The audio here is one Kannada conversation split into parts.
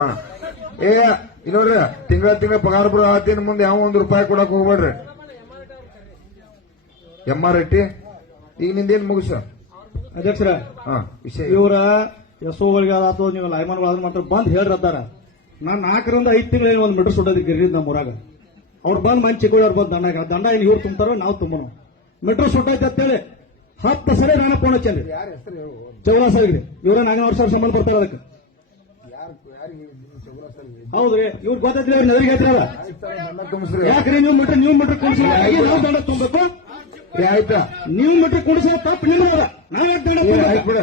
ಹಾ. ಏ ಇನ್ನೋರಿ ತಿಂಗಳ ತಿಂಗಳ ಪಗಾರ ಬರೋ ಆತಿನ ಮುಂದೆ ಯಾವ ಒಂದ್ ರೂಪಾಯಿ ಕೊಡಕ್ ಹೋಗ್ಬೇಡ್ರಿ. M R I T? ಈಗ ನಿಂದೇನ್ ಮುಗಿಸ? ಅಧ್ಯಕ್ಷರ ಹಾ ವಿಷಯ ಇವರ ಎಸ್ಒಗಳಿಗೆ ಅಥವಾ ನೀವು ಲೈಮನ್ಗಳಾದ್ರೆ ಮಾತ್ರ ಬಂದ್ ಹೇಳ್ರದ್ದಾರ ನಾನ್ ನಾಲ್ಕರಿಂದ ಐದು ತಿಂಗಳ ಒಂದು ಮೀಟರ್ ಗಿರಿ ನಮ್ಮ ಊರಾಗ. ಅವ್ರು ಬಂದ್ ಮಂದಿ ಚಿಕ್ಕವ್ರು ಬಂದ್ ದಂಡ. ದಂಡ ಇಲ್ಲಿ ಇವ್ರು ತುಂಬ್ತಾರೋ ನಾವು ತುಂಬನು ಮೀಟರ್ ಸುಟ್ಟೈತೆ ಅಂತೇಳಿ ಹತ್ತು ಸರಿ ನಾನು ಫೋನ್ ಹಚ್ಚಲ್ಲಿ ಚೌರಾಸರಿಗೆ ಇವರ ನಾಲ್ಕು ವರ್ಷ ಸಂಬಂಧ ಬರ್ತಾರೆ ಅದಕ್ಕೆ. ಹೌದ್ರಿ ಇವ್ರು ಗೊತ್ತೈತ್ರಿ ಅವ್ರ ಎದುರಿಗೆ ಹೇಳ್ತಾರಲ್ಲ. ತುಂಬಿಸ್ರಿ ಯಾಕ್ರಿ ನೀವು ಮಟ್ಟ ನೀವು ಮಟ್ಟ ಕುಡಿಸಿ ನಾವು ದಂಡ ತುಂಬಬೇಕು. ಏ ಆಯ್ತಾ? ನೀವು ಮಟ್ಟ ಕುಡಿಸೋ ತಪ್ಪು ನಿಮ್ಮದ ನಾವು ಯಾಕೆ ದಂಡ ಆಯ್ತು ಬಿಡ.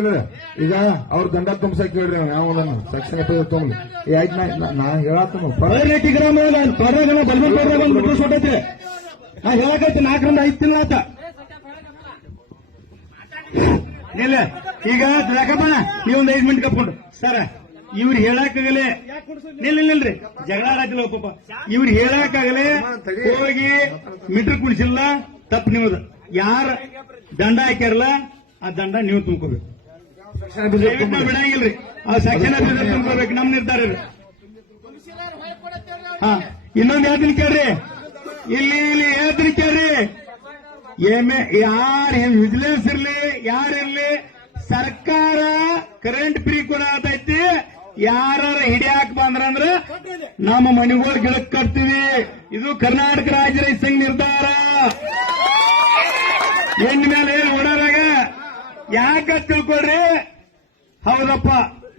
ಇಲ್ಲ. ಈಗ ಅವ್ರ ದಂಡ ತುಂಬಸಕ್ ಹೇಳ್ರಿ ನಾವು ಸೆಕ್ಷನ್ ತುಂಬಲಿ ಏ ಆಯ್ತು ನಾ- ನಾ ಹೇಳತ್ತನು ಗ್ರಾಮ ಪರಗನ ಬಲ್ಮಂತ ಒಂದು ಮೀಟರ್ ಸೊಟ್ಟೈತಿ ನಾ ಹೇಳಕೈತಿ ನಾಲ್ಕರಿಂದ ಐದು ತಿಂಗಳ ಆತ. ಇಲ್ಲ ಈಗ ಯಾಕಪ್ಪಣ ನೀವೊಂದು ಐದು ಮಿನಿಟ್ ಕಪ್ಕೊಂಡು ಸರ. ಇವ್ರು ಹೇಳಕ್ಕಾಗಲೇ ನಿಲ್ಲ ನಿಲ್ರಿ. ಜಗಳ ಆಡತ್ತಿಲ್ಲ ಪಾಪ. ಇವ್ರು ಹೇಳಕ್ಕಾಗಲೇ ಹೋಗಿ ಮೀಟರ್ ಕುಣಿಸಿಲ್ಲ ತಪ್ಪು ನಿಮ್ಮದು ಯಾರ ದಂಡ ಹಾಕ್ಯಾರಲ್ಲ ಆ ದಂಡ ನೀವು ತುಂಬ್ಕೋಬೇಕು. ಬಿಡಂಗಿಲ್ರಿ. ಆ ಸೆಕ್ಷನ್ ತುಂಬ್ಕೋಬೇಕು ನಮ್ ನಿರ್ಧಾರ ಹಾ ಇನ್ನೊಂದು ಹೇಳ್ತೀನಿ ಕೇಳ್ರಿ ಇಲ್ಲಿ ಇಲ್ಲಿ ಹೇಳ್ತೀನಿ ಕೇಳ್ರಿ ಏಮೆ ಏನ್ ವಿಜಿಲೆನ್ಸ್ ಇರ್ಲಿ ಯಾರಿರ್ಲಿ ಸರ್ಕಾರ ಕರೆಂಟ್ ಫ್ರೀ ಕೊಡತೈತಿ ಯಾರ ಹಿಡಿಯಾಕ ಬಂದ್ರಂದ್ರ ನಮ್ಮ ಮನೆಗಳು ಗಿಡಕ್ ಕಟ್ತೀವಿ. ಇದು ಕರ್ನಾಟಕ ರಾಜ್ಯ ರೈತ ಸಂಘ ನಿರ್ಧಾರ. ಹೆಣ್ಣ ಮೇಲೆ ಏನ್ ಓಡಾರಾಗ ಯಾಕ ತಿಳ್ಕೊಡ್ರಿ ಹೌದಪ್ಪ,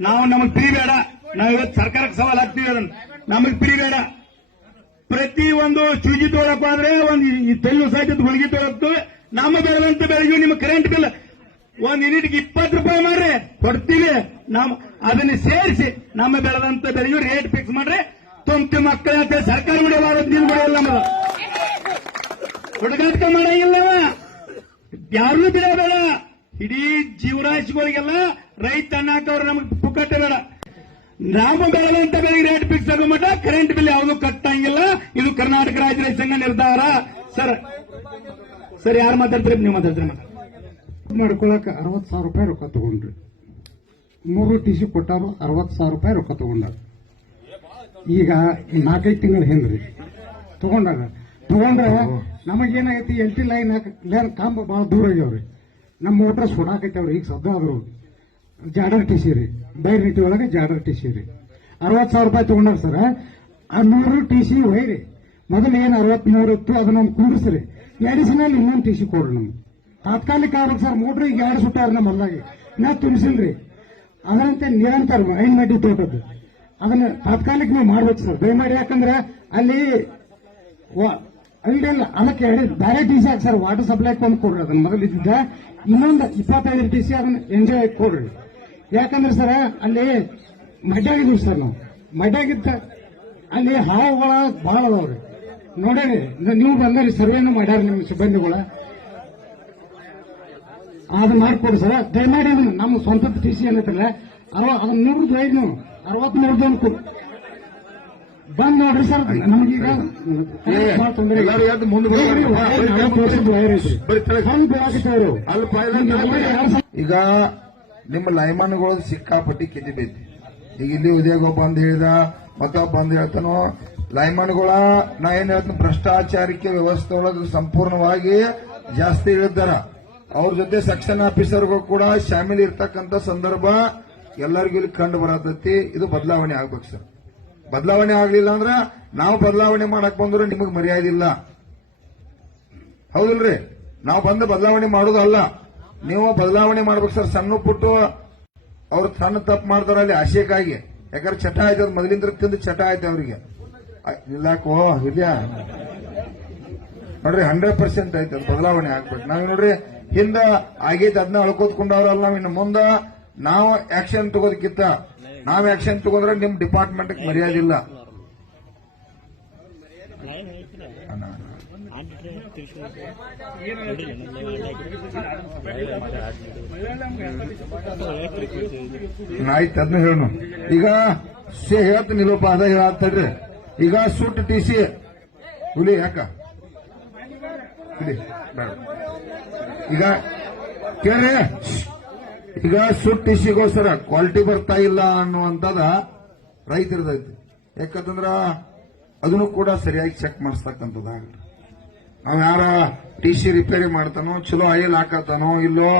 ನಾವು ನಮಗ್ ಫ್ರೀ ಬೇಡ. ನಾವು ಇವತ್ತು ಸರ್ಕಾರಕ್ಕೆ ಸವಾಲ್ ಹಾಕ್ತೀವಿ ಅದನ್ನ. ನಮಗ್ ಪ್ರೀ ಬೇಡ. ಪ್ರತಿ ಒಂದು ಚೂಜಿ ತೋರಪ್ಪ ಅಂದ್ರೆ ಒಂದು ತೆಲ್ಲು ಸಾಕಿದ್ ಹುಡುಗಿ ತೋರತ್ತು ನಮ್ಮ ಬೆಳೆದಂತ ಬೆಳಗ್ಗೆ ನಿಮ್ಗೆ ಕರೆಂಟ್ ಬಿಲ್ ಒಂದ್ ಯೂನಿಟ್ಗೆ ಇಪ್ಪತ್ತು ರೂಪಾಯಿ ಮಾಡ್ರಿ. ಕೊಡ್ತೀವಿ. ನಾವು ಅದನ್ನ ಸೇರಿಸಿ ನಮ್ಮ ಬೆಳೆದಂತ ಬೆಳೆಯು ರೇಟ್ ಫಿಕ್ಸ್ ಮಾಡ್ರಿ ತುಂಬ್ತಿ ಮಕ್ಕಳ ಸರ್ಕಾರ ಬಿಡಬಾರದು ನೀವು ಬಿಡಲ್ಲ ನಮ್ಮದು ಹುಡುಗಾಟ ಮಾಡಂಗಿಲ್ಲ ಯಾರನ್ನೂ ಬಿಡಬೇಡ. ಇಡೀ ಜೀವರಾಶಿಗಳಿಗೆಲ್ಲ ರೈತ ಅನ್ನಕವ್ರು ನಮಗೆ ಪುಕ್ಕಟ್ಟೆ ಬೇಡ. ನಾವು ಬೆಳೆದಂತ ಬೆಳೆಗೆ ರೇಟ್ ಫಿಕ್ಸ್ ಆಗೋ ಮಟ್ಟ ಕರೆಂಟ್ ಬಿಲ್ ಯಾವುದು ಕಟ್ಟಂಗಿಲ್ಲ. ಇದು ಕರ್ನಾಟಕ ರಾಜ್ಯ ರೈತ ಸಂಘ ನಿರ್ಧಾರ. ಸರ್ ಸರ್, ಯಾರು ಮಾತಾಡ್ತೀರಿ? ನೀವು ಮಾತಾಡ್ತೀರಿ. ಮಾಡ್ಕೊಳಕ್ ಅರವತ್ತು ಸಾವಿರ ರೂಪಾಯಿ ರೊಕ್ಕ ತಗೊಂಡ್ರಿ. ಮೂರು ಟಿ ಸಿ ಕೊಟ್ಟಾರು ಅರವತ್ತು ಸಾವಿರ ರೂಪಾಯಿ ರೊಕ್ಕ ತಗೊಂಡಾರ ಈಗ ನಾಲ್ಕೈದು ತಿಂಗಳ ಹಿಂದ್ರಿ. ತಗೊಂಡಾಗ. ತಗೊಂಡ್ರೆ ನಮಗೇನಾಗೈತಿ ಎಲ್ ಟಿ ಲೈನ್ ಲೈನ್ ಕಾಂಬ ಭಾಳ ದೂರ ಆಗ್ಯಾವ್ರಿ. ನಮ್ಮ ಮೋಟ್ರ್ ಸುಡಾಕೈತವ್ರಿ ಈಗ ಸದ್ದ ಆದ್ರು. ಜಾಡರ್ ಟಿ ಸಿ ರೀ. ಬೈರ್ ನಿಟ್ಟಿ ಒಳಗೆ ಜಾಡರ್ ಟಿ ಸಿ ರೀ. ಅರವತ್ತು ಸಾವಿರ ರೂಪಾಯಿ ತಗೊಂಡಾರ ಸರ್, ಆ ನೂರು ಟಿ ಸಿ ಒಯ್ರಿ. ಮೊದಲು ಏನು ಅರವತ್ಮೂರು ಇತ್ತು, ಅದನ್ನೊಂದು ಕೂಡಿಸ್ರಿ ಎಡಿಷನಲ್ ಇನ್ನೊಂದು ಟಿ ಸಿ ಕೊಡ್ರಿ ನಮ್ಗೆ. ತಾತ್ಕಾಲಿಕ ಆಗ್ಬೇಕು ಸರ್. ಮೋಟ್ರ್ ಈಗ ಎರಡು ಸುಟ್ಟಾರ ನಮ್ಮ ಹೊಲದಾಗಿ. ನಾ ತುಂಬಿಸಿಲ್ರಿ. ಅದರಂತೆ ನಿರಂತರ ಐನ್ ಮಾಡಿ ತೋಟದ್ದು. ಅದನ್ನ ತಾತ್ಕಾಲಿಕ ನೀವು ಮಾಡ್ಬೇಕು ಸರ್. ದಯಮಾಡಿ ಯಾಕಂದ್ರೆ ಅಲ್ಲಿ ಅಲ್ಲಿಲ್ಲ ಅದಕ್ಕೆ ಎರಡು ಬೇರೆ T C sir. Water supply ತಂದು ಕೊಡ್ರಿ. ಅದನ್ನ ಮೊದಲು ಇದ್ದಿದ್ದ ಇನ್ನೊಂದು ಇಪ್ಪತ್ತೈದು ಟಿ ಸಿ ಅದನ್ನ ಎಂಜಾಯ್ ಕೊಡ್ರಿ. ಯಾಕಂದ್ರೆ ಸರ್, ಅಲ್ಲಿ ಮಡ್ಯಾಗಿದ್ದೀವಿ ಸರ್ ನಾವು. ಮಡ್ಯಾಗಿದ್ದ ಅಲ್ಲಿ ಹಾವುಗಳ ಬಹಳ ಅದಾವ್ರಿ. ನೋಡ್ರಿ ನೀವು ಬಂದ್ರಿ ಸರ್ವೇನು ಮಾಡ್ಯಾರ ನಿಮ್ಮ ಸಿಬ್ಬಂದಿಗಳ. ಅದು ಮಾಡ್ಕೊಡಿ ಸರ್. ದಯಮಾಡಿ ಅದನ್ನ ನಮ್ಮ ಸ್ವಂತ ಟಿ ಸಿ ಏನೈತಲ್ಲ ಅರವ ಅದನ್ನ ನೋಡಿದ್ರು ಐದು ನೀವು ಅರವತ್ತ್ ಮೂರದ್ದು ಒಂದು ಕೊಡಿ. ಬಂದ್ ನೋಡ್ರಿ ಸರ್. ನಮಗೀಗ. ಈಗ ನಿಮ್ಮ ಲೈಮನ್ಗಳು ಸಿಕ್ಕಾಪಟ್ಟಿ ಬೈತಿ ಈಗ ಇಲ್ಲಿ ಉದ್ಯೋಗ ಬಂದ್ ಹೇಳಿದ ಮತ್ತೊಬ್ಬ ಬಂದ್ ಹೇಳ್ತಾನೋ ಲೈಮನ್ಗಳ ನಾ ಏನ್ ಹೇಳ್ತೀನಿ ಭ್ರಷ್ಟಾಚಾರಕ್ಕೆ ವ್ಯವಸ್ಥೆ ಒಳಗೆ ಸಂಪೂರ್ಣವಾಗಿ ಜಾಸ್ತಿ ಇಳಿದಾರ ಅವ್ರ ಜೊತೆ ಸೆಕ್ಷನ್ ಆಫೀಸರ್ಗಳು ಕೂಡ ಶಾಮೀಲ್ ಇರ್ತಕ್ಕಂಥ ಸಂದರ್ಭ ಎಲ್ಲರಿಗೂ ಇಲ್ಲಿ ಕಂಡು ಬರತೈತಿ. ಇದು ಬದಲಾವಣೆ ಆಗ್ಬೇಕು ಸರ್. ಬದಲಾವಣೆ ಆಗ್ಲಿಲ್ಲ ಅಂದ್ರೆ ನಾವು ಬದಲಾವಣೆ ಮಾಡಕ್ ಬಂದ್ರೆ ನಿಮಗೆ ಮರ್ಯಾದೆ ಇಲ್ಲ. ಹೌದಿಲ್ರಿ? ನಾವು ಬಂದು ಬದಲಾವಣೆ ಮಾಡೋದಲ್ಲ ನೀವು ಬದಲಾವಣೆ ಮಾಡ್ಬೇಕು ಸರ್. ಸಣ್ಣ ಪುಟ್ಟು ಅವ್ರು ಸಣ್ಣ ತಪ್ಪು ಮಾಡ್ತಾರ ಅಲ್ಲಿ ಆಶಯಕ್ಕಾಗಿ ಯಾಕಂದ್ರೆ ಚಟ ಆಯ್ತು ಅದು ಮೊದಲಿಂದ ತಿಂದು ಚಟ ಆಯ್ತು ಅವ್ರಿಗೆ. ಇಲ್ಲಾಕೋ ಇದ್ಯಾ? ನೋಡ್ರಿ ಹಂಡ್ರೆಡ್ ಪರ್ಸೆಂಟ್ ಆಯ್ತು. ಬದಲಾವಣೆ ಆಗ್ಬೇಕು. ನಾವು ನೋಡ್ರಿ ಹಿಂದ ಆಗೈತೆ, ಅದನ್ನ ಅಳ್ಕೋತ್ಕೊಂಡವ್ರಲ್ಲ ನಾವು ಇನ್ನು ಮುಂದ ನಾವು ಆಕ್ಷನ್ ತಗೋದಕ್ಕಿಂತ ನಾವ್ ಆಕ್ಷನ್ ತಗೊಂಡ್ರೆ ನಿಮ್ ಡಿಪಾರ್ಟ್ಮೆಂಟ್ ಮರ್ಯಾದೆ ಇಲ್ಲ. ಆಯ್ತು ಅದನ್ನ ಹೇಳೋಣ. ಈಗ ಸೇ ಹೇಳ್ತ ನಿಲೋಪ ಅದ ಹೇಳತ್ತಡ್ರಿ ಈಗ ಸೂಟ್ ಟಿ ಸಿ. ಹುಲಿ ಯಾಕ? ಹುಲಿ, ಬೇಡ. ಈಗ ಕೇಳ್ರಿ. ಈಗ ಸುಟ್ಟ ಟಿ ಸಿಗೋಸ್ಕರ ಕ್ವಾಲಿಟಿ ಬರ್ತಾ ಇಲ್ಲ ಅನ್ನುವಂಥದ ರೈತರದೈತಿ ಯಾಕಂತಂದ್ರ ಅದನ್ನು ಕೂಡ ಸರಿಯಾಗಿ ಚೆಕ್ ಮಾಡಿಸ್ತಕ್ಕಂಥದ್ದಾಗಲಿ ನಾವು ಯಾರ ಟಿ ಸಿ ರಿಪೇರಿ ಮಾಡ್ತಾನೋ, ಚಲೋ ಆಯಿಲ್ ಹಾಕತಾನೋ, ಇಲ್ಲೋ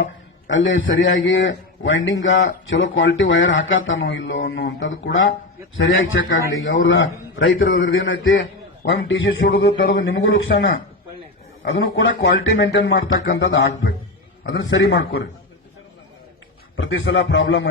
ಅಲ್ಲಿ ಸರಿಯಾಗಿ ವೈಂಡಿಂಗ್ ಚಲೋ ಕ್ವಾಲಿಟಿ ವೈರ್ ಹಾಕತಾನೋ, ಇಲ್ಲೋ ಅನ್ನುವಂಥದ್ದು ಕೂಡ ಸರಿಯಾಗಿ ಚೆಕ್ ಆಗಲಿ. ಈಗ ಅವ್ರ ರೈತರ ಏನೈತಿ? ಒಮ್ಮೆ ಟಿ ಸಿ ಸುಡುದು ತರೋದು ನಿಮಗೂ ನುಕ್ಸಾನ. ಅದನ್ನು ಕೂಡ ಕ್ವಾಲಿಟಿ ಮೇಂಟೈನ್ ಮಾಡ್ತಕ್ಕಂಥದ್ದು ಆಗ್ಬೇಕು. ಅದನ್ನ ಸರಿ ಮಾಡ್ಕೊರಿ. ಪ್ರತಿ ಸಲ ಪ್ರಾಬ್ಲಮ್